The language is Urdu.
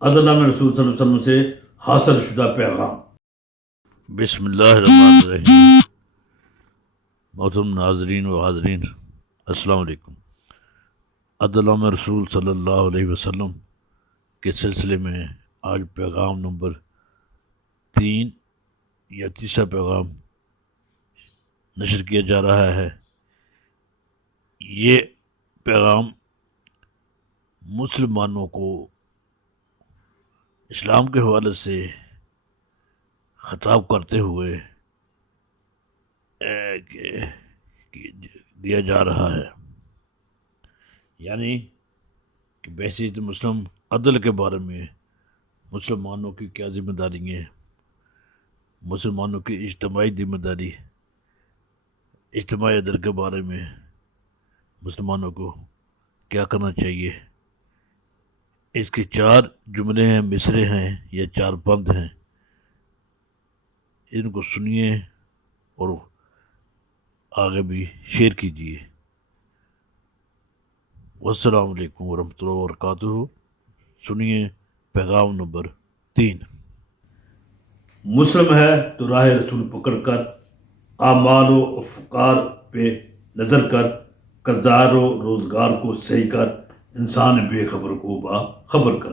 عدل میں رسول صلی اللہ علیہ وسلم سے حاصل شدہ پیغام۔ بسم اللہ الرحمن الرحیم۔ محترم ناظرین و حاضرین، السلام علیکم۔ عدل میں رسول صلی اللہ علیہ وسلم کے سلسلے میں آج پیغام نمبر 3 یا تیسرا پیغام نشر کیا جا رہا ہے۔ یہ پیغام مسلمانوں کو اسلام کے حوالے سے خطاب کرتے ہوئے دیا جا رہا ہے، یعنی کہ بحثیت مسلم عدل کے بارے میں مسلمانوں کی کیا ذمہ داری ہے، مسلمانوں کی اجتماعی ذمہ داری، اجتماعی عدل کے بارے میں مسلمانوں کو کیا کرنا چاہیے۔ اس کے 4 جملے ہیں، مصرے ہیں یا 4 بند ہیں، ان کو سنیے اور آگے بھی شیئر کیجیے۔ والسلام علیکم ورحمۃ اللہ وبرکاتہ۔ سنیے پیغام نمبر 3۔ مسلم ہے تو راہ رسول پکڑ کر، اعمال و افکار پہ نظر کر، کردار و روزگار کو صحیح کر، انسان بے خبر کو باخبر کر۔